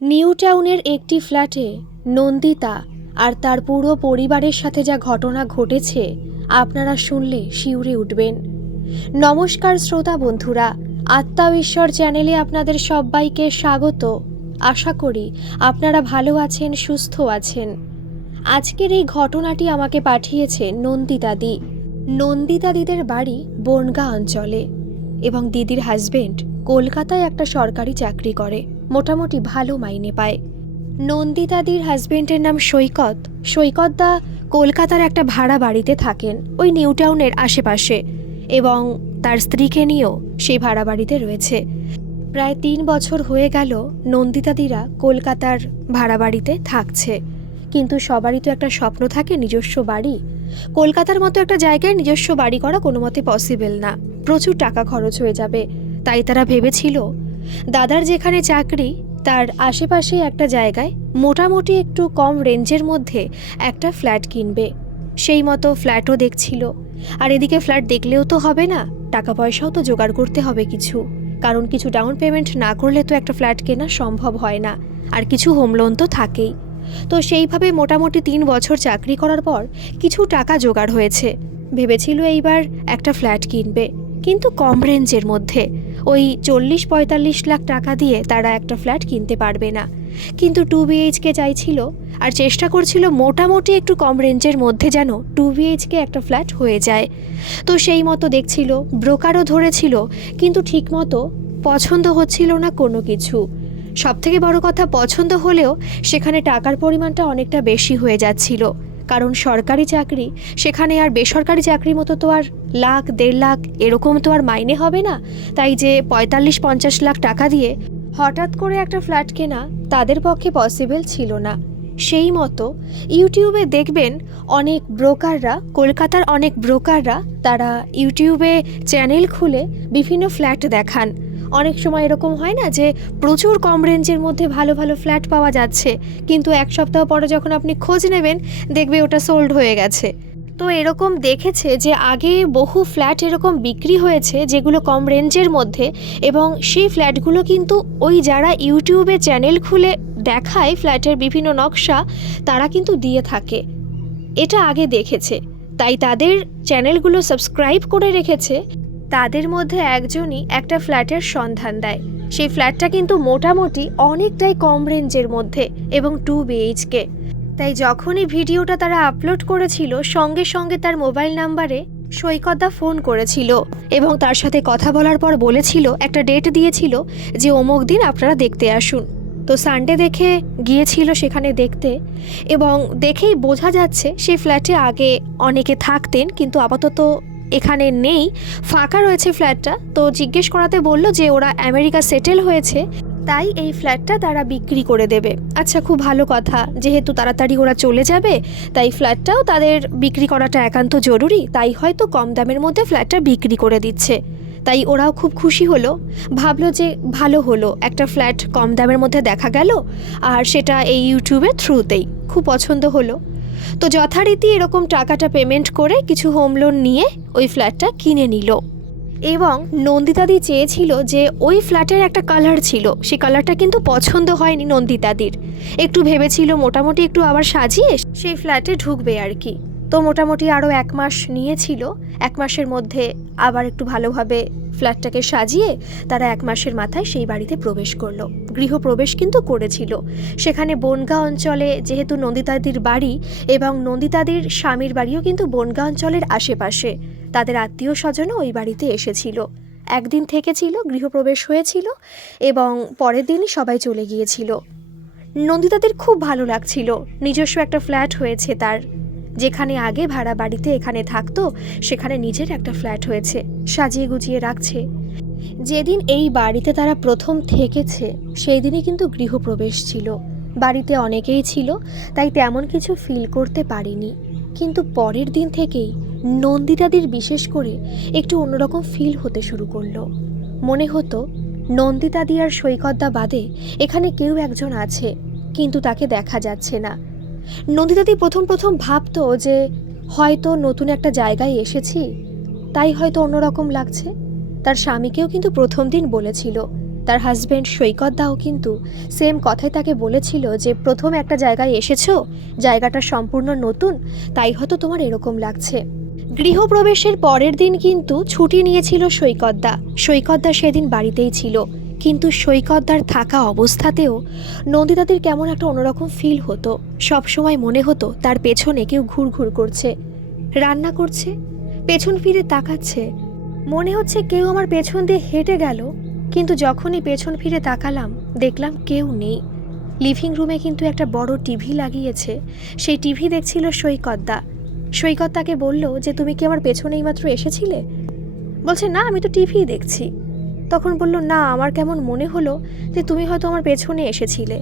New টাউনের একটি ফ্ল্যাটে নন্দিতা আর তার পুরো পরিবারের সাথে যা ঘটনা ঘটেছে আপনারা শুনলে শিউরে উঠবেন। নমস্কার শ্রোতা বন্ধুরা আত্মা ঈশ্বর চ্যানেলে আপনাদের সবাইকে স্বাগত। আশা করি আপনারা ভালো আছেন, সুস্থ আছেন। আজকের এই ঘটনাটি আমাকে পাঠিয়েছে নন্দিতাদি নন্দিতাদিদের বাড়ি বনগা অঞ্চলে এবং দিদির হাজবেন্ড কলকাতায় একটা সরকারি চাকরি করে। মোটামুটি ভালো মাইনে পায়। নন্দিতাদির হাজবেন্ডের নাম সৈকত। সৈকত দা কলকাতার একটা ভাড়া বাড়িতে থাকেন, ওই নিউ টাউনের আশেপাশে এবং তার স্ত্রীকে নিয়েও সেই ভাড়া বাড়িতে রয়েছে। প্রায় তিন বছর হয়ে গেল নন্দিতাদিরা কলকাতার ভাড়া বাড়িতে থাকছে। কিন্তু সবারই তো একটা স্বপ্ন থাকে নিজস্ব বাড়ি। কলকাতার মতো একটা জায়গায় নিজস্ব বাড়ি করা কোনো মতে পসিবল না। প্রচুর টাকা খরচ হয়ে যাবে। তাই তারা ভেবেছিল দাদার যেখানে চাকরি, তার আশেপাশে একটা জায়গায় মোটামুটি একটু কম রেঞ্জের মধ্যে একটা ফ্ল্যাট কিনবে। সেই মতো ফ্ল্যাটও দেখছিল। আর এদিকে ফ্ল্যাট দেখলেও তো হবে না, টাকা পয়সাও তো জোগাড় করতে হবে কিছু। কারণ কিছু ডাউন পেমেন্ট না করলে তো একটা ফ্ল্যাট কেনা সম্ভব হয় না, আর কিছু হোম লোন তো থাকেই। তো সেইভাবে মোটামুটি তিন বছর চাকরি করার পর কিছু টাকা জোগাড় হয়েছে। ভেবেছিল এইবার একটা ফ্ল্যাট কিনবে, কিন্তু কম রেঞ্জের মধ্যে। ওই চল্লিশ পঁয়তাল্লিশ লাখ টাকা দিয়ে তারা একটা ফ্ল্যাট কিনতে পারবে না। কিন্তু টু বিএইচকে চাইছিল আর চেষ্টা করছিল মোটামুটি একটু কম রেঞ্জের মধ্যে যেন টু বিএইচকে একটা ফ্ল্যাট হয়ে যায়। তো সেই মতো দেখছিল, ব্রোকারও ধরেছিল, কিন্তু ঠিকমতো পছন্দ হচ্ছিল না কোনো কিছু। সবথেকে বড় কথা, পছন্দ হলেও সেখানে টাকার পরিমাণটা অনেকটা বেশি হয়ে যাচ্ছিল। কারণ সরকারি চাকরি, সেখানে আর বেসরকারি চাকরির মতো তো আর লাখ, দেড় লাখ এরকম তো আর মাইনে হবে না। তাই যে পঁয়তাল্লিশ, পঞ্চাশ লাখ টাকা দিয়ে হঠাৎ করে একটা ফ্ল্যাট কেনা তাদের পক্ষে পসিবল ছিল না। সেই মতো ইউটিউবে দেখবেন অনেক ব্রোকাররা, কলকাতার অনেক ব্রোকাররা, তারা ইউটিউবে চ্যানেল খুলে বিভিন্ন ফ্ল্যাট দেখান। অনেক সময় এরকম হয় না যে প্রচুর কম রেঞ্জের মধ্যে ভালো ভালো ফ্ল্যাট পাওয়া যাচ্ছে। কিন্তু এক সপ্তাহ পরে যখন আপনি খোঁজ নেবেন, দেখবে ওটা সোল্ড হয়ে গেছে। তো এরকম দেখেছে যে আগে বহু ফ্ল্যাট এরকম বিক্রি হয়েছে যেগুলো কম রেঞ্জের মধ্যে এবং সেই ফ্ল্যাটগুলো কিন্তু ওই যারা ইউটিউবে চ্যানেল খুলে দেখায় ফ্ল্যাটের বিভিন্ন নকশা, তারা কিন্তু দিয়ে থাকে। এটা আগে দেখেছে। তাই তাদের চ্যানেলগুলো সাবস্ক্রাইব করে রেখেছে। তাদের মধ্যে একজনই একটা ফ্ল্যাটের সন্ধান দেয়। সেই ফ্ল্যাটটা কিন্তু মোটামুটি অনেকটাই কম রেঞ্জের মধ্যে এবং টু বিএইচকে তাই যখনই ভিডিওটা তারা আপলোড করেছিল, সঙ্গে সঙ্গে তার মোবাইল নাম্বারে সৈকতদা ফোন করেছিল এবং তার সাথে কথা বলার পর বলেছিল, একটা ডেট দিয়েছিল যে অমুক দিন আপনারা দেখতে আসুন। তো সানডে দেখে গিয়েছিল সেখানে দেখতে এবং দেখেই বোঝা যাচ্ছে সেই ফ্ল্যাটে আগে অনেকে থাকতেন, কিন্তু আপাতত এখানে নেই, ফাঁকা রয়েছে ফ্ল্যাটটা। তো জিজ্ঞেস করাতে বলল যে ওরা আমেরিকা সেটেল হয়েছে, তাই এই ফ্ল্যাটটা তারা বিক্রি করে দেবে। আচ্ছা খুব ভালো কথা। যেহেতু তাড়াতাড়ি ওরা চলে যাবে, তাই ফ্ল্যাটটাও তাদের বিক্রি করাটা একান্ত জরুরি। তাই হয়তো কম দামের মধ্যে ফ্ল্যাটটা বিক্রি করে দিচ্ছে। তাই ওরাও খুব খুশি হলো। ভাবলো যে ভালো হলো। একটা ফ্ল্যাট কম দামের মধ্যে দেখা গেল, আর সেটা এই ইউটিউবের থ্রুতেই। খুব পছন্দ হলো। তো যথারীতি এরকম টাকাটা পেমেন্ট করে কিছু হোম লোন নিয়ে ওই ফ্ল্যাটটা কিনে নিল। এবং নন্দিতাদি চেয়েছিল যে ওই ফ্ল্যাটের একটা কালার ছিল সেই কালারটা কিন্তু পছন্দ হয়নি নন্দিতাদির। একটু ভেবেছিল মোটামুটি একটু আবার সাজিয়ে সেই ফ্ল্যাটে ঢুকবে আর কি। তো মোটামুটি আরও এক মাস নিয়েছিল। এক মাসের মধ্যে আবার একটু ভালোভাবে ফ্ল্যাটটাকে সাজিয়ে তারা এক মাসের মাথায় সেই বাড়িতে প্রবেশ করল। গৃহপ্রবেশ কিন্তু করেছিল। সেখানে বনগা অঞ্চলে যেহেতু নন্দিতাদির বাড়ি এবং নন্দিতাদির স্বামীর বাড়িও কিন্তু বনগা অঞ্চলের আশেপাশে। তাদের আত্মীয় স্বজনও ওই বাড়িতে এসেছিল। একদিন থেকেছিল গৃহপ্রবেশ হয়েছিল এবং পরের দিনই সবাই চলে গিয়েছিল। নন্দিতাদের খুব ভালো লাগছিল। নিজস্ব একটা ফ্ল্যাট হয়েছে তার। যেখানে আগে ভাড়া বাড়িতে এখানে থাকতো, সেখানে নিজের একটা ফ্ল্যাট হয়েছে, সাজিয়ে গুছিয়ে রাখছে। যেদিন এই বাড়িতে তারা প্রথম থেকেছে সেই দিনই কিন্তু গৃহপ্রবেশ ছিল। বাড়িতে অনেকেই ছিল, তাই তেমন কিছু ফিল করতে পারিনি। কিন্তু পরের দিন থেকেই নন্দিতাদের বিশেষ করে একটু অন্যরকম ফিল হতে শুরু করল। মনে হতো নন্দিতাদি আর সৈকতদা বাদে এখানে কেউ একজন আছে, কিন্তু তাকে দেখা যাচ্ছে না। নন্দিতাদি প্রথম প্রথম ভাবতো যে হয়তো নতুন একটা জায়গায় এসেছি, তাই হয়তো অন্যরকম লাগছে। তার স্বামীকেও কিন্তু প্রথম দিন বলেছিল, তার হাজব্যান্ড সৈকত দাও কিন্তু সেম কথাই তাকে বলেছিল যে, প্রথম একটা জায়গায় এসেছ, জায়গাটা সম্পূর্ণ নতুন, তাই হয়তো তোমার এরকম লাগছে। গৃহপ্রবেশের পরের দিন কিন্তু ছুটি নিয়েছিল সৈকতদা সৈকতদা সেদিন বাড়িতেই ছিল। কিন্তু সৈকতদার থাকা অবস্থাতেও নন্দিতাদের কেমন একটা অন্যরকম ফিল হতো। সবসময় মনে হতো তার পেছনে কেউ ঘুরঘুর করছে, রান্না করছে, পেছন ফিরে তাকাচ্ছে। মনে হচ্ছে কেউ আমার পেছন দিয়ে হেঁটে গেল, কিন্তু যখনই পেছন ফিরে তাকালাম, দেখলাম কেউ নেই। লিভিং রুমে কিন্তু একটা বড় টিভি লাগিয়েছে, সেই টিভি দেখছিল সৈকতদা। সৈকত তাকে বলল যে, তুমি কি আমার পেছনেই মাত্র এসেছিলে? বলছে, না, আমি তো টিভি দেখছি। তখন বলল, না, আমার কেমন মনে হলো যে তুমি হয়তো আমার পেছনে এসেছিলে।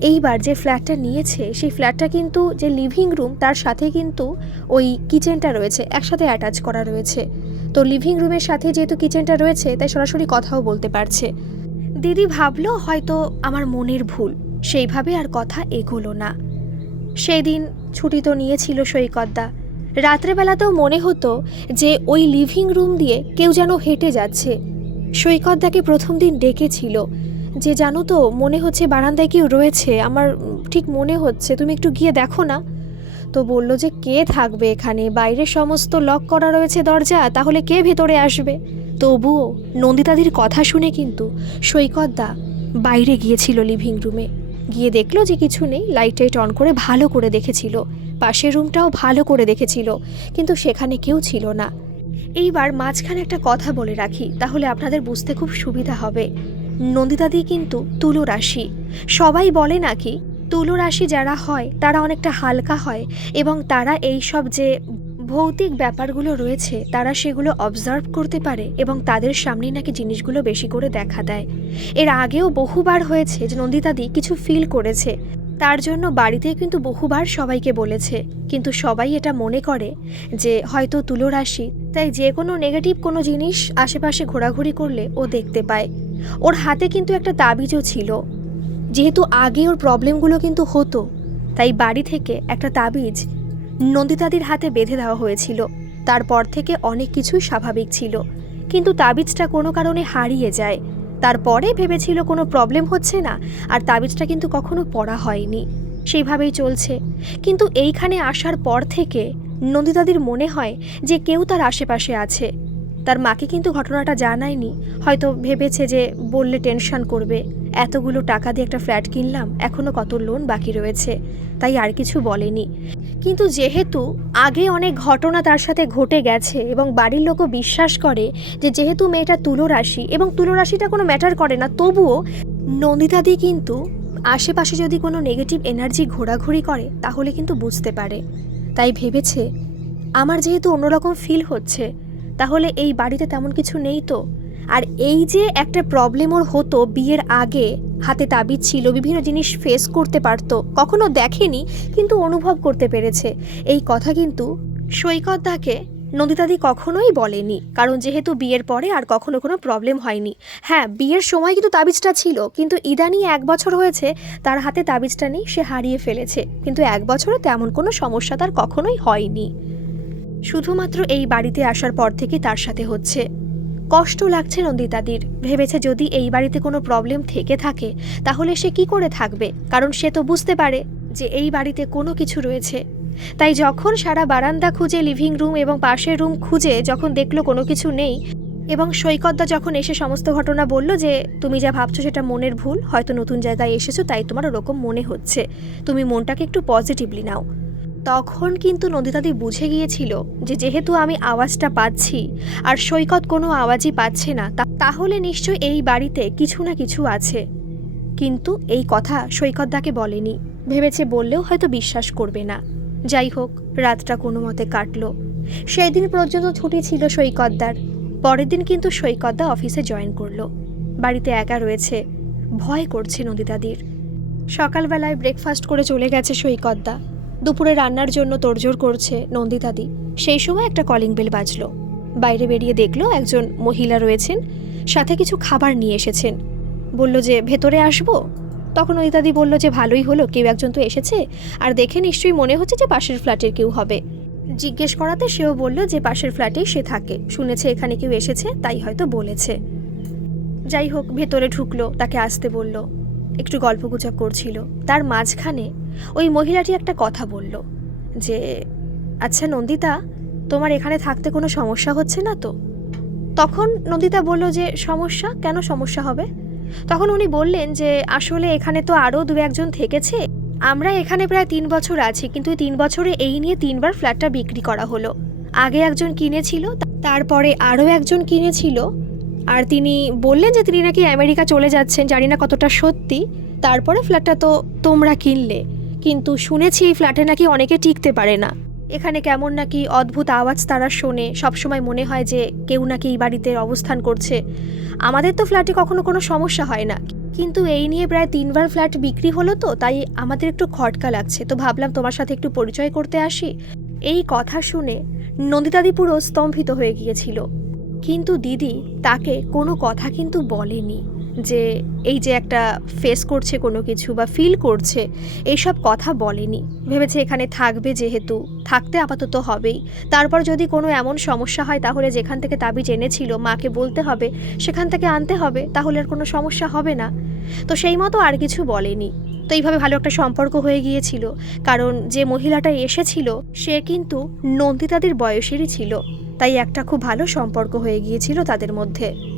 এইবার যে ফ্ল্যাটটা নিয়েছে, সেই ফ্ল্যাটটা কিন্তু যে লিভিং রুম তার সাথে কিন্তু ওই কিচেনটা রয়েছে, একসাথে অ্যাটাচ করা রয়েছে। তো লিভিং রুমের সাথে যেহেতু কিচেনটা রয়েছে, তাই সরাসরি কথাও বলতে পারছে। দিদি ভাবলো, হয়তো আমার মনের ভুল, সেইভাবে আর কথা এগোলো না। সেই দিন ছুটি তো নিয়েছিল সৈকতদা। রাত্রেবেলাতেও মনে হতো যে ওই লিভিং রুম দিয়ে কেউ যেন হেঁটে যাচ্ছে। সৈকতদাকে প্রথম দিন ডেকেছিল। যে জানো তো, মনে হচ্ছে বারান্দায় কেউ রয়েছে। আমার ঠিক মনে হচ্ছে, তুমি একটু গিয়ে দেখো না। তো বলল যে, কে থাকবে এখানে? বাইরে সমস্ত লক করা রয়েছে দরজা, তাহলে কে ভেতরে আসবে? তবুও নন্দিতাদির কথা শুনে কিন্তু সৈকতদা বাইরে গিয়েছিল লিভিং রুমে। গিয়ে দেখল যে কিছু নেই, লাইট টাইট অন করে ভালো করে দেখেছিল। পাশের রুমটাও ভালো করে দেখেছিল, কিন্তু সেখানে কেউ ছিল না। এইবার মাঝখানে একটা কথা বলে রাখি, তাহলে আপনাদের বুঝতে খুব সুবিধা হবে। নন্দিতাদি কিন্তু তুলো রাশি সবাই বলে নাকি তুলো রাশি যারা হয়, তারা অনেকটা হালকা হয় এবং তারা এই সব যে ভৌতিক ব্যাপারগুলো রয়েছে, তারা সেগুলো অবজার্ভ করতে পারে এবং তাদের সামনেই নাকি জিনিসগুলো বেশি করে দেখা দেয়। এর আগেও বহুবার হয়েছে যে নন্দিতাদি কিছু ফিল করেছে। তার জন্য বাড়িতে কিন্তু বহুবার সবাইকে বলেছে, কিন্তু সবাই এটা মনে করে যে হয়তো তুলো রাশি তাই যে কোনো নেগেটিভ কোনো জিনিস আশেপাশে ঘোরাঘুরি করলে ও দেখতে পায়। ওর হাতে কিন্তু একটা তাবিজও ছিল। যেহেতু আগে ওর প্রবলেমগুলো কিন্তু হতো, তাই বাড়ি থেকে একটা তাবিজ নন্দিতাদির হাতে বেঁধে দেওয়া হয়েছিল। তারপর থেকে অনেক কিছুই স্বাভাবিক ছিল, কিন্তু তাবিজটা কোনো কারণে হারিয়ে যায়। তারপরে ভেবেছিল কোনো প্রবলেম হচ্ছে না, আর তাবিজটা কিন্তু কখনো পড়া হয়নি। সেইভাবেই চলছে। কিন্তু এইখানে আসার পর থেকে নন্দিতাদির মনে হয় যে কেউ তার আশেপাশে আছে। তার মাকে কিন্তু ঘটনাটা জানায়নি। হয়তো ভেবেছে যে বললে টেনশন করবে। এতগুলো টাকা দিয়ে একটা ফ্ল্যাট কিনলাম এখনও কত লোন বাকি রয়েছে, তাই আর কিছু বলেনি। কিন্তু যেহেতু আগে অনেক ঘটনা তার সাথে ঘটে গেছে এবং বাড়ির লোকও বিশ্বাস করে যে যেহেতু মেয়েটা তুলো রাশি এবং তুলো রাশিটা কোনো ম্যাটার করে না, তবুও নন্দিতাদি কিন্তু আশেপাশে যদি কোনো নেগেটিভ এনার্জি ঘোরাঘুরি করে, তাহলে কিন্তু বুঝতে পারে। তাই ভেবেছে, আমার যেহেতু অন্যরকম ফিল হচ্ছে, তাহলে এই বাড়িতে তেমন কিছু নেই তো? আর এই যে একটা প্রবলেম ওর হতো বিয়ের আগে, হাতে তাবিজ ছিল, বিভিন্ন জিনিস ফেস করতে পারতো, কখনো দেখেনি, কিন্তু অনুভব করতে পেরেছে। এই কথা কিন্তু সৈকত দাকে নন্দিতাদি কখনোই বলেনি, কারণ যেহেতু বিয়ের পরে আর কখনো কোনো প্রবলেম হয়নি। হ্যাঁ বিয়ের সময় কিন্তু তাবিজটা ছিল, কিন্তু ইদানি এক বছর হয়েছে, তার হাতে তাবিজটা নেই, সে হারিয়ে ফেলেছে, কিন্তু এক বছরে তেমন কোনো সমস্যা তার কখনোই হয়নি। শুধুমাত্র এই বাড়িতে আসার পর থেকে তার সাথে হচ্ছে। কষ্ট লাগছে নন্দিতাদির। ভেবেছে যদি এই বাড়িতে কোনো প্রবলেম থেকে থাকে, তাহলে সে কি করে থাকবে? কারণ সে তো বুঝতে পারে যে এই বাড়িতে কোনো কিছু রয়েছে। তাই যখন সারা বারান্দা খুঁজে লিভিং রুম এবং পাশের রুম খুঁজে যখন দেখল কোনো কিছু নেই এবং সৈকতদা যখন এসে সমস্ত ঘটনা বলল যে, তুমি যা ভাবছ সেটা মনের ভুল, হয়তো নতুন জায়গায় এসেছ, তাই তোমার ওরকম মনে হচ্ছে। তুমি মনটাকে একটু পজিটিভলি নাও। তখন কিন্তু নন্দিতাদি বুঝে গিয়েছিল যে যেহেতু আমি আওয়াজটা পাচ্ছি আর সৈকত কোনো আওয়াজই পাচ্ছে না তাহলে নিশ্চয়ই এই বাড়িতে কিছু না কিছু আছে। কিন্তু এই কথা সৈকতদাকে বলেনি। ভেবেছে বললেও হয়তো বিশ্বাস করবে না। যাই হোক, রাতটা কোনো মতে কাটলো। সেই দিন পর্যন্ত ছুটি ছিল সৈকতদার পরের দিন কিন্তু সৈকতদা অফিসে জয়েন করল। বাড়িতে একা রয়েছে। ভয় করছে নন্দিতাদির। সকালবেলায় ব্রেকফাস্ট করে চলে গেছে সৈকতদা দুপুরে রান্নার জন্য তোড়জোড় করছে নন্দিতাদি। সেই সময় একটা কলিং বেল বাজলো। বাইরে বেরিয়ে দেখল একজন মহিলা রয়েছেন, সাথে কিছু খাবার নিয়ে এসেছেন। বলল যে, ভেতরে আসব? তখন নন্দিতাদি বলল যে, ভালোই হলো, কেউ একজন তো এসেছে। আর দেখে নিশ্চয়ই মনে হচ্ছে যে, পাশের ফ্ল্যাটের কেউ হবে। জিজ্ঞেস করাতে সেও বলল যে, পাশের ফ্ল্যাটেই সে থাকে। শুনেছে এখানে কেউ এসেছে, তাই হয়তো বলেছে। যাই হোক, ভেতরে ঢুকলো, তাকে আসতে বলল। একটু গল্পগুজব করছিল। তার মাঝখানে ওই মহিলাটি একটা কথা বলল যে আচ্ছা নন্দিতা, তোমার এখানে থাকতে কোনো সমস্যা হচ্ছে না তো? তখন নন্দিতা বলল যে, সমস্যা? কেন সমস্যা হবে? তখন উনি বললেন যে, আসলে এখানে তো আরও দু একজন থেকেছে। আমরা এখানে প্রায় তিন বছর আছি, কিন্তু তিন বছরে এই নিয়ে তিনবার ফ্ল্যাটটা বিক্রি করা হলো। আগে একজন কিনেছিল, তারপরে আরও একজন কিনেছিল। আর তিনি বললেন যে, তিনি নাকি আমেরিকা চলে যাচ্ছেন, জানি না কতটা সত্যি। তারপরে ফ্ল্যাটটা তো তোমরা কিনলে। কিন্তু শুনেছি এই ফ্ল্যাটে নাকি অনেকে টিকতে পারে না। এখানে কেমন নাকি অদ্ভুত আওয়াজ তারা শোনে। সবসময় মনে হয় যে কেউ নাকি এই বাড়িতে অবস্থান করছে। আমাদের তো ফ্ল্যাটে কখনো কোনো সমস্যা হয় না। কিন্তু এই নিয়ে প্রায় তিনবার ফ্ল্যাট বিক্রি হলো তো, তাই আমাদের একটু খটকা লাগছে। তো ভাবলাম তোমার সাথে একটু পরিচয় করতে আসি। এই কথা শুনে নন্দিতাদি পুরো স্তম্ভিত হয়ে গিয়েছিল। কিন্তু দিদি তাকে কোনো কথা কিন্তু বলেনি। যে এই যে একটা ফেস করছে কোনো কিছু বা ফিল করছে, এইসব কথা বলেনি। ভেবেছে এখানে থাকবে যেহেতু, থাকতে আপাতত হবেই। তারপর যদি কোনো এমন সমস্যা হয়, তাহলে যেখান থেকে তাবিজ এনেছিল, মাকে বলতে হবে, সেখান থেকে আনতে হবে, তাহলে আর কোনো সমস্যা হবে না। তো সেই মতো আর কিছু বলেনি। তো এইভাবে ভালো একটা সম্পর্ক হয়ে গিয়েছিল। কারণ যে মহিলাটা এসেছিল, সে কিন্তু নন্দিতাদের বয়সেরই ছিল। তাই একটা খুব ভালো সম্পর্ক হয়ে গিয়েছিল তাদের মধ্যে।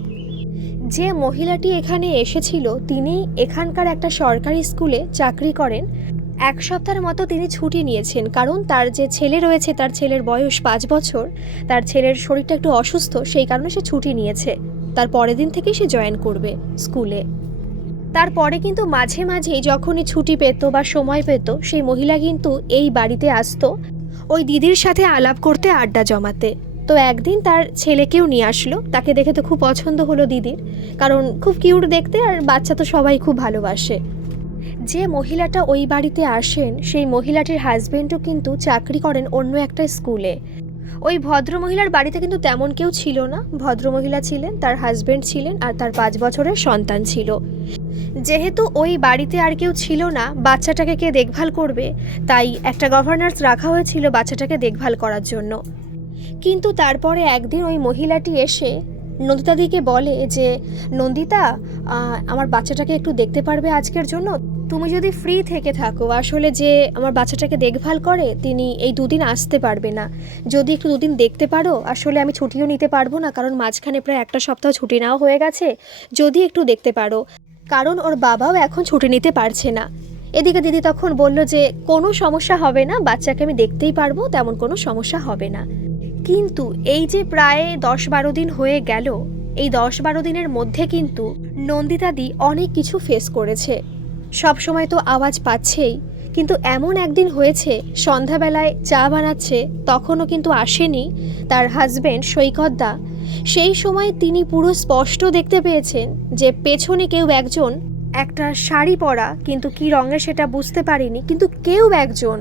যে মহিলাটি এখানে এসেছিল, তিনি এখানকার একটা সরকারি স্কুলে চাকরি করেন। এক সপ্তাহের মতো তিনি ছুটি নিয়েছেন, কারণ তার যে ছেলে রয়েছে, তার ছেলের বয়স পাঁচ বছর, তার ছেলের শরীরটা একটু অসুস্থ, সেই কারণে সে ছুটি নিয়েছে। তার পরের দিন থেকেই সে জয়েন করবে স্কুলে। তারপরে কিন্তু মাঝে মাঝেই যখনই ছুটি পেত বা সময় পেত, সেই মহিলা কিন্তু এই বাড়িতে আসতো। ওই দিদির সাথে আলাপ করতে আড্ডা জমাতে। তো একদিন তার ছেলেকেও নিয়ে আসলো। তাকে দেখে তো খুব পছন্দ হলো দিদির। কারণ খুব কিউট দেখতে আর বাচ্চা তো সবাই খুব ভালোবাসে। যে মহিলাটা ওই বাড়িতে আসেন, সেই মহিলাটির হাজবেন্ডও কিন্তু চাকরি করেন অন্য একটা স্কুলে। ওই ভদ্রমহিলার বাড়িতে কিন্তু তেমন কেউ ছিল না। ভদ্রমহিলা ছিলেন, তার হাজবেন্ড ছিলেন আর তার পাঁচ বছরের সন্তান ছিল। যেহেতু ওই বাড়িতে আর কেউ ছিল না, বাচ্চাটাকে কে দেখভাল করবে? তাই একটা গভর্নার্স রাখা হয়েছিল বাচ্চাটাকে দেখভাল করার জন্য। কিন্তু তারপরে একদিন ওই মহিলাটি এসে নন্দিতাদিকে বলে যে, নন্দিতা আমার বাচ্চাটাকে একটু দেখতে পারবে আজকের জন্য? তুমি যদি ফ্রি থেকে থাকো, আসলে যে আমার বাচ্চাটাকে দেখভাল করে, তিনি এই দুদিন আসতে পারবে না। যদি একটু দুদিন দেখতে পারো, আসলে আমি ছুটিও নিতে পারব না, কারণ মাঝখানে প্রায় একটা সপ্তাহ ছুটি নেওয়া হয়ে গেছে। যদি একটু দেখতে পারো, কারণ ওর বাবাও এখন ছুটি নিতে পারছে না। এদিকে দিদি তখন বলল যে, কোনো সমস্যা হবে না, বাচ্চাকে আমি দেখতেই পারব, তেমন কোনো সমস্যা হবে না। কিন্তু এই যে প্রায় দশ বারো দিন হয়ে গেল, এই দশ বারো দিনের মধ্যে কিন্তু নন্দিতাদি অনেক কিছু ফেস করেছে। সব সময় তো আওয়াজ পাচ্ছেই, কিন্তু এমন একদিন হয়েছে, সন্ধ্যাবেলায় চা বানাচ্ছে, তখনও কিন্তু আসেনি তার হাজবেন্ড সৈকতদা সেই সময় তিনি পুরো স্পষ্ট দেখতে পেয়েছেন যে পেছনে কেউ একজন, একটা শাড়ি পরা, কিন্তু কি রঙের সেটা বুঝতে পারিনি, কিন্তু কেউ একজন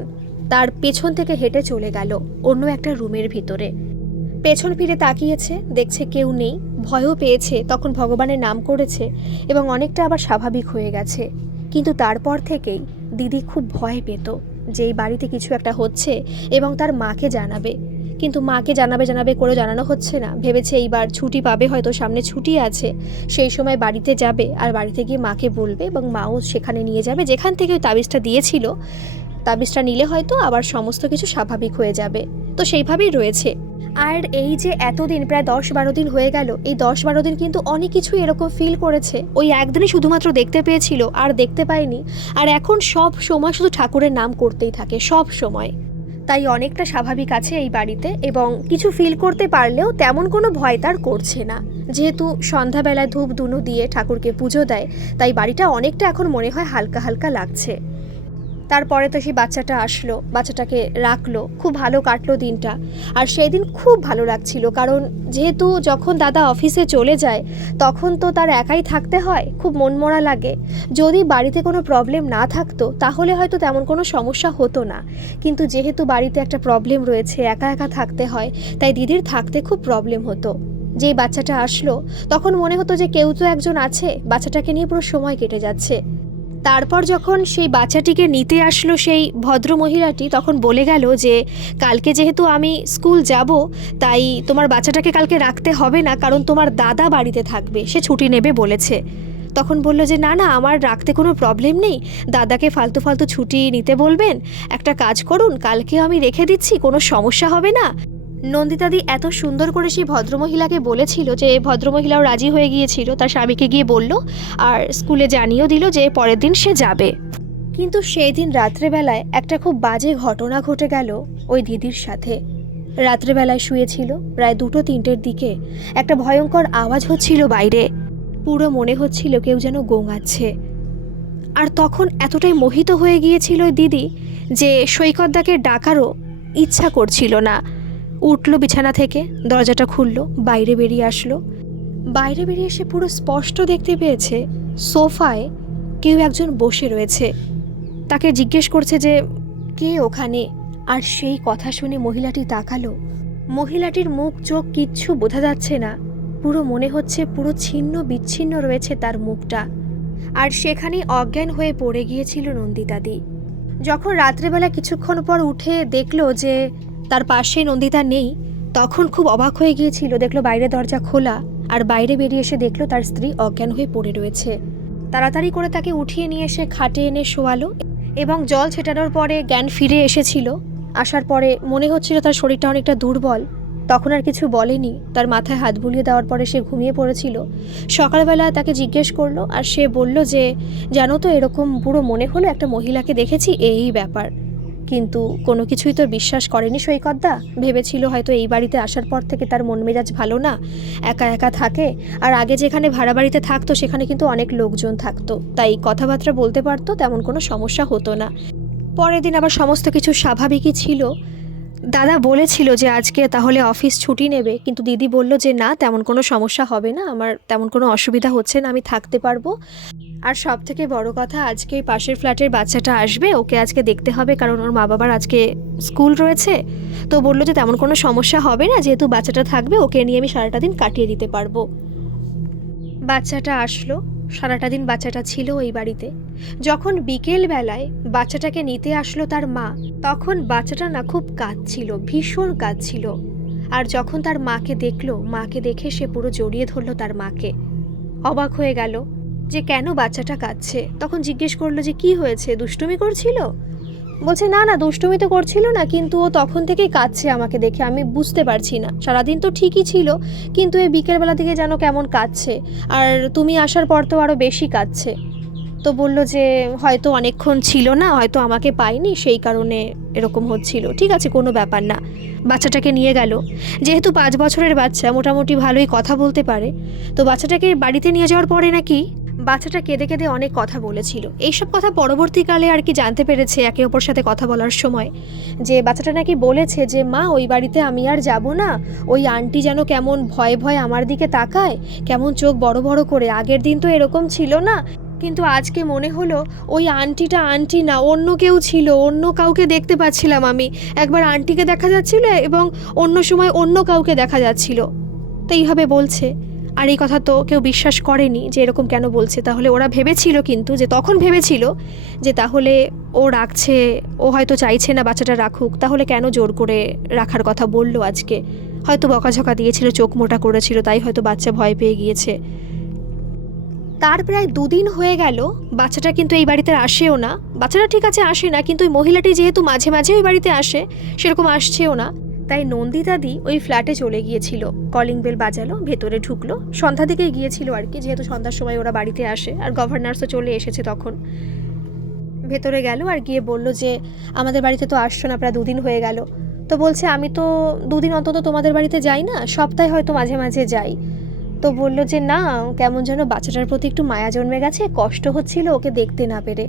তার পেছন থেকে হেঁটে চলে গেল অন্য একটা রুমের ভিতরে। পেছন ফিরে তাকিয়েছে, দেখছে কেউ নেই, ভয়ও পেয়েছে, তখন ভগবানের নাম করেছে এবং অনেকটা আবার স্বাভাবিক হয়ে গেছে। কিন্তু তারপর থেকেই দিদি খুব ভয় পেত যে এই বাড়িতে কিছু একটা হচ্ছে এবং তার মাকে জানাবে। কিন্তু মাকে জানাবে জানাবে করে জানানো হচ্ছে না। ভেবেছে এইবার ছুটি পাবে, হয়তো সামনে ছুটি আছে। সেই সময় বাড়িতে যাবে আর বাড়িতে গিয়ে মাকে বলবে এবং মাও সেখানে নিয়ে যাবে, যেখান থেকে ওই তাবিজটা দিয়েছিল। তাবিজটা নিলে হয়তো আবার সমস্ত কিছু স্বাভাবিক হয়ে যাবে। তো সেইভাবেই রয়েছে। আর এই যে এতদিন, প্রায় দশ বারো দিন হয়ে গেল, এই দশ বারো দিন কিন্তু অনেক কিছু এরকম ফিল করেছে। ওই একদিনই শুধুমাত্র দেখতে পেয়েছিল, আর দেখতে পায়নি। আর এখন সব সময় শুধু ঠাকুরের নাম করতেই থাকে, সব সময়। তাই অনেকটা স্বাভাবিক আছে এই বাড়িতে, এবং কিছু ফিল করতে পারলেও তেমন কোনো ভয় তার করছে না। যেহেতু সন্ধ্যাবেলায় ধূপ ধুনো দিয়ে ঠাকুরকে পুজো দেয়, তাই বাড়িটা অনেকটা এখন মনে হয় হালকা হালকা লাগছে। তারপরে তো সেই বাচ্চাটা আসলো, বাচ্চাটাকে রাখল, খুব ভালো কাটলো দিনটা। আর সেই দিন খুব ভালো লাগছিল, কারণ যেহেতু যখন দাদা অফিসে চলে যায়, তখন তো তার একাই থাকতে হয়, খুব মনমরা লাগে। যদি বাড়িতে কোনো প্রবলেম না থাকতো, তাহলে হয়তো তেমন কোনো সমস্যা হতো না। কিন্তু যেহেতু বাড়িতে একটা প্রবলেম রয়েছে, একা একা থাকতে হয়, তাই দিদির থাকতে খুব প্রবলেম হতো। যেই বাচ্চাটা আসলো, তখন মনে হতো যে কেউ তো একজন আছে, বাচ্চাটাকে নিয়ে পুরো সময় কেটে যাচ্ছে। তারপর যখন সেই বাচ্চাটিকে নিতে আসলো সেই ভদ্র মহিলাটি, তখন বলে গেল যে, কালকে যেহেতু আমি স্কুল যাব, তাই তোমার বাচ্চাটাকে কালকে রাখতে হবে না, কারণ তোমার দাদা বাড়িতে থাকবে, সে ছুটি নেবে, বলেছে। তখন বলল যে, না না, আমার রাখতে কোনো প্রবলেম নেই, দাদাকে ফালতু ফালতু ছুটি নিতে বলবেন, একটা কাজ করুন, কালকে আমি রেখে দিচ্ছি, কোনো সমস্যা হবে না। নন্দিতাদি এত সুন্দর করে সেই ভদ্রমহিলাকে বলেছিল যে ভদ্রমহিলাও রাজি হয়ে গিয়েছিল, তার স্বামীকে গিয়ে বলল আর স্কুলে জানিয়েও দিল যে পরের দিন সে যাবে। কিন্তু সেই দিন রাত্রেবেলায় একটা খুব বাজে ঘটনা ঘটে গেল ওই দিদির সাথে। রাত্রেবেলায় শুয়েছিল, প্রায় দুটো তিনটের দিকে একটা ভয়ঙ্কর আওয়াজ হচ্ছিল বাইরে। পুরো মনে হচ্ছিল কেউ যেন গোঙাচ্ছে। আর তখন এতটাই মোহিত হয়ে গিয়েছিল দিদি যে সৈকতদাকে ডাকারও ইচ্ছা করছিল না। উঠল বিছানা থেকে, দরজাটা খুললো, বাইরে বেরিয়ে আসলো। বাইরে বেরিয়ে এসে পুরো স্পষ্ট দেখতে পেয়েছে, সোফায় কেউ একজন বসে রয়েছে। তাকে জিজ্ঞেস করছে যে, কে ওখানে? আর সেই কথা শুনে মহিলাটি তাকালো। মহিলাটির মুখ, চোখ কিচ্ছু বোঝা যাচ্ছে না। পুরো মনে হচ্ছে পুরো ছিন্ন বিচ্ছিন্ন রয়েছে তার মুখটা। আর সেখানেই অজ্ঞান হয়ে পড়ে গিয়েছিল নন্দিতাদি। যখন রাত্রেবেলা কিছুক্ষণ পর উঠে দেখল যে তার পাশে নন্দিতা নেই, তখন খুব অবাক হয়ে গিয়েছিল, দেখল বাইরে দরজা খোলা আর বাইরে বেরিয়ে এসে দেখল তার স্ত্রী অজ্ঞান হয়ে পড়ে রয়েছে। তাড়াতাড়ি করে তাকে উঠিয়ে নিয়ে এসে খাটে এনে শোয়ালো এবং জল ছেটানোর পরে জ্ঞান ফিরে এসেছিল। আসার পরে মনে হচ্ছিল তার শরীরটা অনেকটা দুর্বল, তখন আর কিছু বলেনি। তার মাথায় হাত বুলিয়ে দেওয়ার পরে সে ঘুমিয়ে পড়েছিল। সকালবেলা তাকে জিজ্ঞেস করল আর সে বলল যে, জানো তো এরকম পুরো মনে হলো একটা মহিলাকে দেখেছি, এই ব্যাপার। কিন্তু কোনো কিছুই তো বিশ্বাস করেনি সৈকতদা। ভেবেছিল হয়তো এই বাড়িতে আসার পর থেকে তার মন মেজাজ ভালো না। একা একা থাকে। আর আগে যেখানে ভাড়া বাড়িতে থাকতো, সেখানে কিন্তু অনেক লোকজন থাকতো। তাই কথাবার্তা বলতে পারতো, তেমন কোনো সমস্যা হতো না। পরের দিন আবার সমস্ত কিছু স্বাভাবিকই ছিল। দাদা বলেছিল যে আজকে তাহলে অফিস ছুটি নেবে। কিন্তু দিদি বলল যে, না, তেমন কোনো সমস্যা হবে না। আমার তেমন কোনো অসুবিধা হচ্ছে না। আমি থাকতে পারব। আর সব থেকে বড় কথা, আজকে ওই পাশের ফ্ল্যাটের বাচ্চাটা আসবে, ওকে আজকে দেখতে হবে, কারণ ওর মা বাবার আজকে স্কুল রয়েছে। তো বলল যে তেমন কোনো সমস্যা হবে না, যেহেতু বাচ্চাটা থাকবে, ওকে নিয়ে আমি সারাটা দিন কাটিয়ে দিতে পারব। বাচ্চাটা আসলো, সারাটা দিন বাচ্চাটা ছিল ওই বাড়িতে। যখন বিকেল বেলায় বাচ্চাটাকে নিতে আসলো তার মা, তখন বাচ্চাটা না খুব কাঁদছিল, ভীষণ কাঁদছিল। আর যখন তার মাকে দেখল, মাকে দেখে সে পুরো জড়িয়ে ধরলো তার মাকে। অবাক হয়ে গেল যে কেন বাচ্চাটা কাঁদছে? তখন জিজ্ঞেস করল যে, কি হয়েছে? দুষ্টুমি করছিল? বলছে, না না, দুষ্টুমি তো করছিল না, কিন্তু ও তখন থেকেই কাঁদছে আমাকে দেখে। আমি বুঝতে পারছি না। সারাদিন তো ঠিকই ছিল, কিন্তু এই বিকেলবেলা থেকে যেন কেমন কাঁদছে। আর তুমি আসার পর তো আরও বেশি কাঁদছে। তো বলল যে, হয়তো অনেকক্ষণ ছিল না, হয়তো আমাকে পাইনি সেই কারণে এরকম হচ্ছিল। ঠিক আছে, কোনো ব্যাপার না। বাচ্চাটাকে নিয়ে গেল। যেহেতু পাঁচ বছরের বাচ্চা, মোটামুটি ভালোই কথা বলতে পারে। তো বাচ্চাটাকে বাড়িতে নিয়ে যাওয়ার পরে নাকি বাচ্চাটা কেঁদে কেঁদে অনেক কথা বলেছিল। এইসব কথা পরবর্তীকালে আর কি জানতে পেরেছে একে অপর সাথে কথা বলার সময়। যে বাচ্চাটা নাকি বলেছে যে, মা, ওই বাড়িতে আমি আর যাব না। ওই আন্টি যেন কেমন ভয়ে ভয়ে আমার দিকে তাকায়, কেমন চোখ বড় বড় করে। আগের দিন তো এরকম ছিল না। কিন্তু আজকে মনে হলো, ওই আন্টিটা আন্টি না, অন্য কেউ ছিল। অন্য কাউকে দেখতে পাচ্ছিলাম আমি। একবার আন্টিকে দেখা যাচ্ছিল এবং অন্য সময় অন্য কাউকে দেখা যাচ্ছিল। তো এইভাবে বলছে। আর এই কথা তো কেউ বিশ্বাস করেনি যে এরকম কেন বলছে। তাহলে ওরা ভেবেছিল কিন্তু, যে তখন ভেবেছিল যে তাহলে ও রাখছে, ও হয়তো চাইছে না বাচ্চাটা রাখুক, তাহলে কেন জোর করে রাখার কথা বলল আজকে? হয়তো বকাঝকা দিয়েছিল, চোখ মোটা করেছিল, তাই হয়তো বাচ্চা ভয় পেয়ে গিয়েছে। তার প্রায় দুদিন হয়ে গেল, বাচ্চাটা কিন্তু এই বাড়িতে আসেও না। বাচ্চাটা ঠিক আছে আসে না, কিন্তু ওই মহিলাটি যেহেতু মাঝে মাঝে ওই বাড়িতে আসে, সেরকম আসছেও না। তাই নন্দিতাদি ওই ফ্ল্যাটে চলে গিয়েছিল। কলিং বেল বাজালো, ভেতরে ঢুকলো। সন্ধ্যা দিকেই গিয়েছিল আর কি, যেহেতু সন্ধ্যার সময় ওরা বাড়িতে আসে আর গভর্নার্সও চলে এসেছে তখন। ভেতরে গেল আর গিয়ে বলল যে, আমাদের বাড়িতে তো আসছো না, প্রায় দুদিন হয়ে গেল। তো বলছে, আমি তো দুদিন অন্তত তোমাদের বাড়িতে যাই না, সপ্তাহে হয়তো মাঝে মাঝে যাই। তো বলল যে, না, কেমন যেন বাচ্চাটার প্রতি একটু মায়া জন্মে গেছে, কষ্ট হচ্ছিল, ওকে দেখতে না পেরে।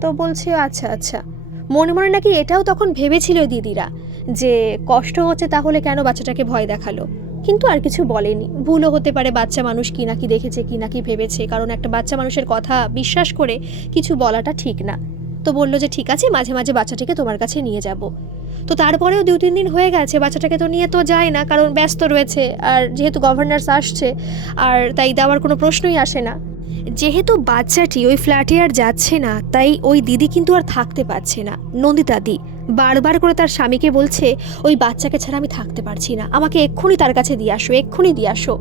তো বলছে আচ্ছা আচ্ছা। মনে মনে নাকি এটাও তখন ভেবেছিল দিদিরা। যে কষ্ট হচ্ছে তাহলে কেন বাচ্চাটাকে ভয় দেখাল? কিন্তু আর কিছু বলেনি। ভুলও হতে পারে বাচ্চা মানুষ কি নাকি দেখেছে, কি নাকি ভেবেছে, কারণ একটা বাচ্চা মানুষের কথা বিশ্বাস করে কিছু বলাটা ঠিক না। তো বলল যে, ঠিক আছে, মাঝে মাঝে বাচ্চাটিকে তোমার কাছে নিয়ে যাব। তো তারপরেও দু, তিন দিন হয়ে গেছে, বাচ্চাটাকে তো নিয়ে তো যায় না, কারণ ব্যস্ত রয়েছে, আর যেহেতু গভর্নার্স আসছে, আর তাই দেওয়ার কোনো প্রশ্নই আসে না। যেহেতু বাচ্চাটি ওই ফ্ল্যাটে আর যাচ্ছে না, তাই ওই দিদি কিন্তু আর থাকতে পারছে না। নন্দিতাদি বারবার করে তার স্বামীকে বলছে, ওই বাচ্চাকে ছাড়া আমি থাকতে পারছি না। আমাকে এক্ষুনি তার কাছে দিয়ে আসো, এক্ষুনি দিয়ে আসো।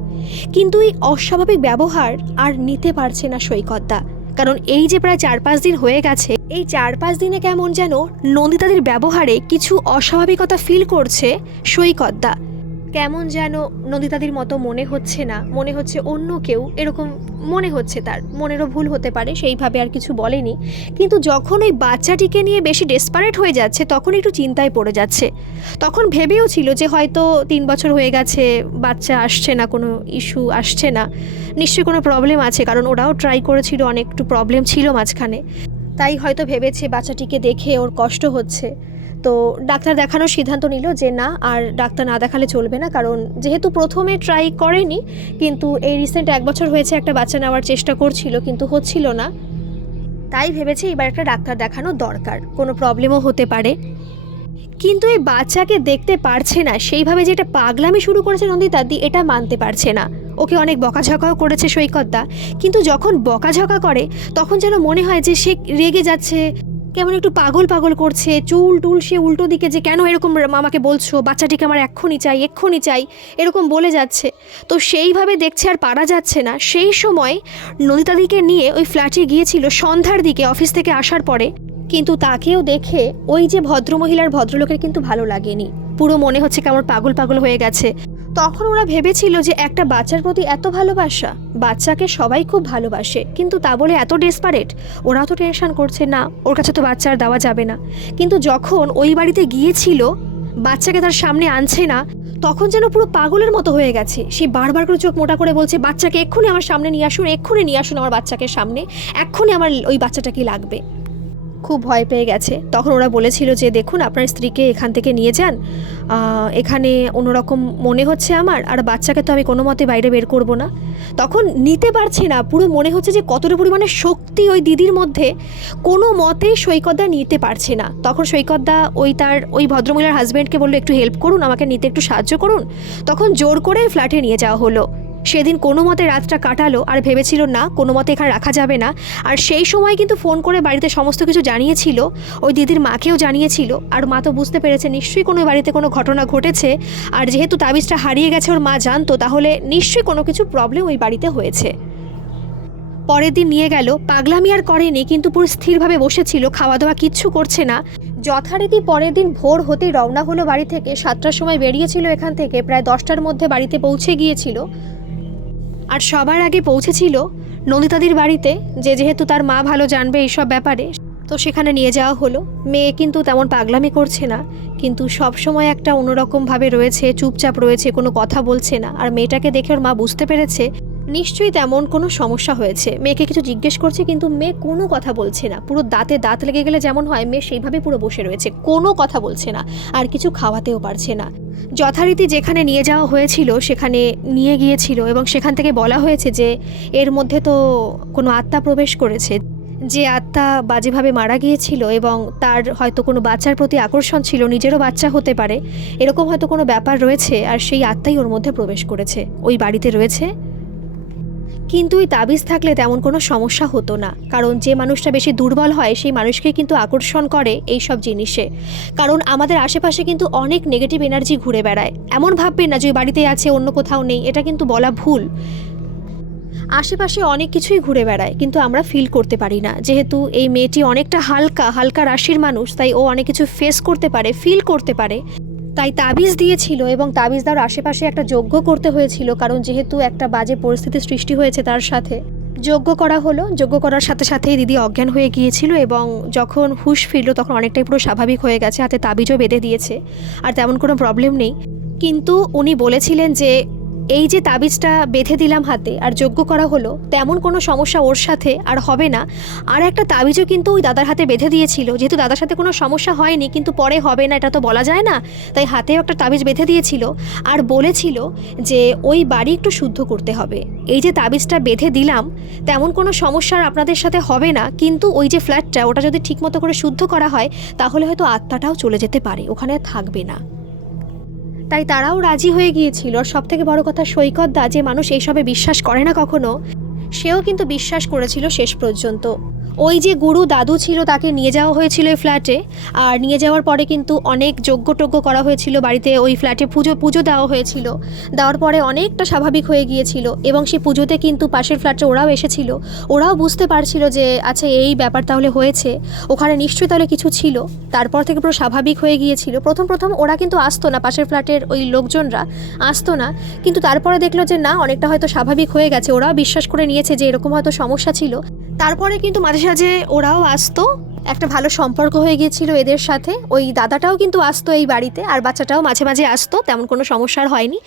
কিন্তু এই অস্বাভাবিক ব্যবহার আর নিতে পারছে না সৈকতদা। কারণ এই যে প্রায় চার পাঁচ দিন হয়ে গেছে, এই চার পাঁচ দিনে কেমন যেন নন্দিতাদের ব্যবহারে কিছু অস্বাভাবিকতা ফিল করছে সৈকতদা। কেমন যেন নন্দিতাদির মতো মনে হচ্ছে না, মনে হচ্ছে অন্য কেউ, এরকম মনে হচ্ছে তার, মনেরও ভুল হতে পারে, সেইভাবে আর কিছু বলেনি। কিন্তু যখন ওই বাচ্চাটিকে নিয়ে বেশি ডেসপারেট হয়ে যাচ্ছে, তখন একটু চিন্তায় পড়ে যাচ্ছে। তখন ভেবেও ছিল যে হয়তো তিন বছর হয়ে গেছে, বাচ্চা আসছে না, কোনো ইস্যু আসছে না। নিশ্চয়ই কোনো প্রবলেম আছে, কারণ ওরাও ট্রাই করেছিল অনেক একটু প্রবলেম ছিল মাঝখানে। তাই হয়তো ভেবেছে বাচ্চাটিকে দেখে ওর কষ্ট হচ্ছে। তো ডাক্তার দেখানোর সিদ্ধান্ত নিল যে না, আর ডাক্তার না দেখালে চলবে না, কারণ যেহেতু প্রথমে ট্রাই করেনি, কিন্তু এই রিসেন্ট এক বছর হয়েছে একটা বাচ্চা নেওয়ার চেষ্টা করছিল, কিন্তু হচ্ছিল না। তাই ভেবেছে এবার একটা ডাক্তার দেখানো দরকার, কোনো প্রবলেমও হতে পারে। কিন্তু এই বাচ্চাকে দেখতে পারছে না, সেইভাবে যে এটা পাগলামি শুরু করেছে নন্দিতাদি এটা মানতে পারছে না। ওকে অনেক বকাঝকাও করেছে সৈকতদা কিন্তু যখন বকাঝকা করে, তখন যেন মনে হয় যে সে রেগে যাচ্ছে। কেমন একটু পাগল পাগল করছে, চুল টুল সে উল্টো দিকে যে কেন এরকম আমাকে বলছো, বাচ্চাটিকে আমার এক্ষুনি চাই এক্ষুনি চাই, এরকম বলে যাচ্ছে। তো সেইভাবে দেখছে আর পারা যাচ্ছে না। সেই সময় নদিতাদিকে নিয়ে ওই ফ্ল্যাটে গিয়েছিল সন্ধ্যার দিকে অফিস থেকে আসার পরে। কিন্তু তাকেও দেখে ওই যে ভদ্রমহিলার ভদ্রলোকের কিন্তু ভালো লাগেনি। পুরো মনে হচ্ছে কেমন পাগল পাগল হয়ে গেছে। তখন ওরা ভেবেছিল যে একটা বাচ্চার প্রতি এত ভালোবাসা। বাচ্চাকে সবাই খুব ভালোবাসে, কিন্তু তা বলে এত ডেসপারেট ওরা তো টেনশন করছে না, ওর কাছে তো বাচ্চার দেওয়া যাবে না। কিন্তু যখন ওই বাড়িতে গিয়েছিল, বাচ্চাকে তার সামনে আনছে না, তখন যেন পুরো পাগলের মতো হয়ে গেছে। সে বারবার করে চোখ মোটা করে বলছে, বাচ্চাকে এক্ষুনি আমার সামনে নিয়ে আসুন, এক্ষুনি নিয়ে আসুন আমার বাচ্চাকে সামনে, এক্ষুনি আমার ওই বাচ্চাটাকে লাগবে? খুব ভয় পেয়ে গেছে। তখন ওরা বলেছিল যে, দেখুন, আপনার স্ত্রীকে এখান থেকে নিয়ে যান। এখানে অন্যরকম মনে হচ্ছে আমার, আর বাচ্চাকে তো আমি কোনো মতে বাইরে বের করব না। তখন নিতে পারছে না। পুরো মনে হচ্ছে যে, কতটা পরিমাণে শক্তি ওই দিদির মধ্যে কোনো মতেই সৈকতদা নিতে পারছে না। তখন সৈকতদা ওই তার, ওই ভদ্রমহিলার হাজব্যান্ডকে বলল, একটু হেল্প করুন, আমাকে নিতে একটু সাহায্য করুন। তখন জোর করে ফ্ল্যাটে নিয়ে যাওয়া হলো। সেদিন কোনো মতে রাতটা কাটালো আর ভেবেছিল, না, কোনো মতে এখানে রাখা যাবে না। আর সেই সময় কিন্তু ফোন করে বাড়িতে সমস্ত কিছু জানিয়েছিল। ওই দিদির মাকেও জানিয়েছিল। আর মা তো বুঝতে পেরেছে, নিশ্চয়ই কোনো বাড়িতে কোনো ঘটনা ঘটেছে। আর যেহেতু তাবিজটা হারিয়ে গেছে, ওর মা জানতো, তাহলে নিশ্চয়ই কোনো কিছু প্রবলেম ওই বাড়িতে হয়েছে। পরের দিন নিয়ে গেল। পাগলামি আর করেনি, কিন্তু পুরো স্থিরভাবে বসেছিল খাওয়া দাওয়া কিচ্ছু করছে না। যথারীতি পরের দিন ভোর হতেই রওনা হলো বাড়ি থেকে। সাতটার সময় বেরিয়েছিল এখান থেকে, প্রায় দশটার মধ্যে বাড়িতে পৌঁছে গিয়েছিল। আর সবার আগে পৌঁছেছিল নন্দিতাদির বাড়িতে, যে যেহেতু তার মা ভালো জানবে এইসব ব্যাপারে, তো সেখানে নিয়ে যাওয়া হলো। মেয়ে কিন্তু তেমন পাগলামি করছে না, কিন্তু সবসময় একটা অন্যরকমভাবে রয়েছে, চুপচাপ রয়েছে, কোনো কথা বলছে না। আর মেয়েটাকে দেখে ওর মা বুঝতে পেরেছে নিশ্চয়ই তেমন কোনো সমস্যা হয়েছে। মেয়েকে কিছু জিজ্ঞেস করছে, কিন্তু মেয়ে কোনো কথা বলছে না। পুরো দাঁতে দাঁত লেগে গেলে যেমন হয়, মেয়ে সেইভাবে পুরো বসে রয়েছে। কোনো কথা বলছে না, আর কিছু খাওয়াতেও পারছে না। যথারীতি যেখানে নিয়ে যাওয়া হয়েছিল, সেখানে নিয়ে গিয়েছিল, এবং সেখান থেকে বলা হয়েছে যে, এর মধ্যে তো কোনো আত্মা প্রবেশ করেছে। যে আত্মা বাজেভাবে মারা গিয়েছিল, এবং তার হয়তো কোনো বাচ্চার প্রতি আকর্ষণ ছিল, নিজেরও বাচ্চা হতে পারে, এরকম হয়তো কোনো ব্যাপার রয়েছে, আর সেই আত্মাই ওর মধ্যে প্রবেশ করেছে। ওই বাড়িতে রয়েছে? কিন্তু ওই তাবিজ থাকলে তেমন কোনো সমস্যা হতো না। কারণ যে মানুষটা বেশি দুর্বল হয়, সেই মানুষকে কিন্তু আকর্ষণ করে এই সব জিনিসে। কারণ আমাদের আশেপাশে কিন্তু অনেক নেগেটিভ এনার্জি ঘুরে বেড়ায়। এমন ভাববেন না যে বাড়িতে আছে, অন্য কোথাও নেই, এটা কিন্তু বলা ভুল। আশেপাশে অনেক কিছুই ঘুরে বেড়ায়, কিন্তু আমরা ফিল করতে পারি না। যেহেতু এই মেয়েটি অনেকটা হালকা হালকা রাশির মানুষ, তাই ও অনেক কিছু ফেস করতে পারে ফিল করতে পারে। তাই তাবিজ দিয়েছিল এবং তাবিজ দেওয়ার আশেপাশে একটা যজ্ঞ করতে হয়েছিল, কারণ যেহেতু একটা বাজে পরিস্থিতি সৃষ্টি হয়েছে তার সাথে। যজ্ঞ করা হলো। যজ্ঞ করার সাথে সাথেই দিদি অজ্ঞান হয়ে গিয়েছিল এবং যখন হুশ ফিরল তখন অনেকটাই পুরো স্বাভাবিক হয়ে গেছে, হাতে তাবিজও বেঁধে দিয়েছে, আর তেমন কোনো প্রবলেম নেই। কিন্তু উনি বলেছিলেন যে এই যে তাবিজটা বেঁধে দিলাম হাতে আর যোগ্য করা হলো, তেমন কোনো সমস্যা ওর সাথে আর হবে না। আর একটা তাবিজও কিন্তু ওই দাদার হাতে বেঁধে দিয়েছিল। যেহেতু দাদার সাথে কোনো সমস্যা হয়নি, কিন্তু পরে হবে না, এটা তো বলা যায় না। তাই হাতেও একটা তাবিজ বেঁধে দিয়েছিল আর বলেছিল যে ওই বাড়ি একটু শুদ্ধ করতে হবে। এই যে তাবিজটা বেঁধে দিলাম, তেমন কোনো সমস্যা আর আপনাদের সাথে হবে না, কিন্তু ওই যে ফ্ল্যাটটা ওটা যদি ঠিকমতো করে শুদ্ধ করা হয়, তাহলে হয়তো আত্মাটাও চলে যেতে পারে, ওখানে থাকবে না। তাই তারাও রাজি হয়ে গিয়েছিল। আর সব থেকে বড় কথা সৈকত দা, যে মানুষ এইসবে বিশ্বাস করে না কখনো, সেও কিন্তু বিশ্বাস করেছিল শেষ পর্যন্ত। ওই যে গুরু দাদু ছিল, তাকে নিয়ে যাওয়া হয়েছিল এই ফ্ল্যাটে আর নিয়ে যাওয়ার পরে কিন্তু অনেক যজ্ঞটজ্ঞ করা হয়েছিল, বাড়িতে ওই ফ্ল্যাটে পুজো পুজো দেওয়া হয়েছিল। দেওয়ার পরে অনেকটা স্বাভাবিক হয়ে গিয়েছিল এবং সেই পুজোতে কিন্তু পাশের ফ্ল্যাটে ওরাও এসেছিল। ওরাও বুঝতে পারছিল যে আচ্ছা এই ব্যাপার তাহলে হয়েছে। ওখানে নিশ্চয়ই তাহলে কিছু ছিল। তারপর থেকে পুরো স্বাভাবিক হয়ে গিয়েছিল। প্রথম প্রথম ওরা কিন্তু আসতো না, পাশের ফ্ল্যাটের ওই লোকজনরা আসতো না। কিন্তু তারপরে দেখল যে, না, অনেকটা হয়তো স্বাভাবিক হয়ে গেছে। ওরাও বিশ্বাস করে নিয়েছে যে, এরকম হয়তো সমস্যা ছিল। তারপরে কিন্তু মাঝে সাঝে ওরাও আসতো, একটা ভালো সম্পর্ক হয়ে গিয়েছিল এদের সাথে। ওই দাদাটাও কিন্তু আসতো এই বাড়িতে, আর বাচ্চাটাও মাঝে মাঝে আসতো, তেমন কোনো সমস্যার হয়নি।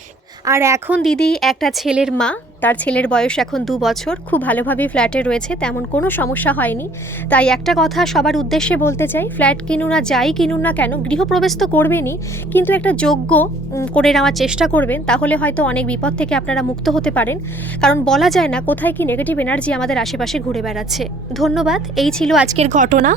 আর এখন দিদি একটা ছেলের মা তার ছেলের বয়স এখন দু বছর, খুব ভালোভাবেই ফ্ল্যাটে রয়েছে, তেমন কোনো সমস্যা হয়নি। তাই একটা কথা সবার উদ্দেশ্যে বলতে চাই, ফ্ল্যাট কিনুন না যাই কিনুন না কেন, গৃহপ্রবেশ তো করবেনই, কিন্তু একটা যোগ্য করে নেওয়ার চেষ্টা করবেন, তাহলে হয়তো অনেক বিপদ থেকে আপনারা মুক্ত হতে পারেন। কারণ বলা যায় না কোথায় কি নেগেটিভ এনার্জি আমাদের আশেপাশে ঘুরে বেড়াচ্ছে। ধন্যবাদ, এই ছিল আজকের ঘটনা।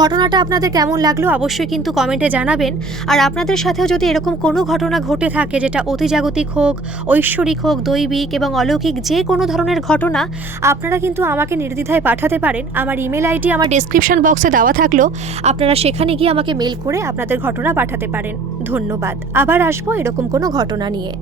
ঘটনাটা আপনাদের কেমন লাগল অবশ্যই কিন্তু কমেন্টে জানাবেন। আর আপনাদের সাথেও যদি এরকম কোনো ঘটনা ঘটে থাকে, যেটা অতিজাগতিক হোক, ঐশ্বরিক হোক, দৈবিক এবং অলৌকিক যে কোনো ধরনের ঘটনা আপনারা কিন্তু আমাকে নির্দ্বিধায় পাঠাতে পারেন। আমার ইমেল আইডি আমার ডেসক্রিপশন বক্সে দেওয়া থাকল। আপনারা সেখানে গিয়ে আমাকে মেল করে আপনাদের ঘটনা পাঠাতে পারেন। ধন্যবাদ। আবার আসব এরকম কোনো ঘটনা নিয়ে।